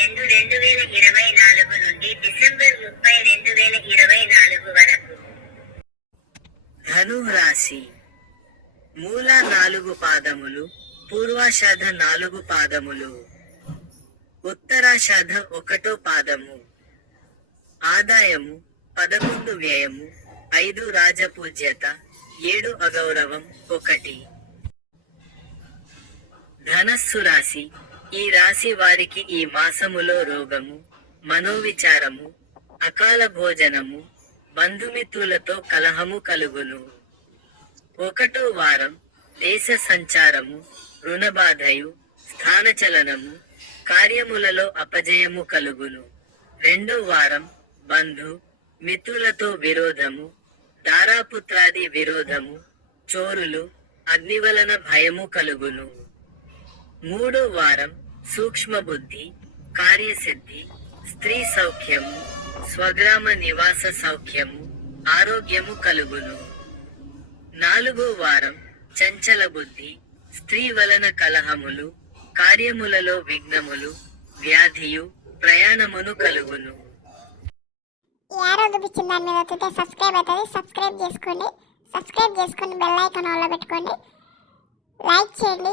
రెండు రెండు వేల ఇరవై నాలుగు నుండి డిసెంబర్ ముప్పై రెండు వేల ఇరవై నాలుగు వరకు ధను రాశి మూల నాలుగు పాదములు పూర్వాషాఢ నాలుగు పాదములు ఉత్తరాషాఢ ఒకటో పాదము ఆదాయము పదకొండు వ్యయము ఐదు రాజపూజ్యత ఏడు అగౌరవం ఒకటి. ధనస్సు రాశి ఈ రాశి వారికి ఈ మాసములో రోగము మనోవిచారము అకాల భోజనము బంధుమిత్రులతో కలహము కలుగును. ఒకటో వారం దేశ సంచారము రుణబాధయు స్థానచలనము కార్యములలో అపజయము కలుగును. రెండో వారం బంధు మిత్రులతో విరోధము దారాపుత్రాది విరోధము చోరులు అగ్నివలన భయము కలుగును. మూడో వారం సూక్ష్మ బుద్ధి కార్యసిద్ధి స్త్రీ సౌఖ్యము స్వగ్రామ నివాస సౌఖ్యము ఆరోగ్యము కలుగును. నాలుగో వారం చంచల బుద్ధి స్త్రీ వలన కలహములు కార్యములలో విఘ్నములు వ్యాధియు ప్రయాణమును కలుగును. ఈ యారో చూపించిన దాని మీద వస్తే సబ్స్క్రైబ్ అవుతుంది. సబ్స్క్రైబ్ చేసుకోండి సబ్స్క్రైబ్ చేసుకొని బెల్ ఐకాన్ ఆన్లో పెట్టుకోండి. లైక్ చేయండి.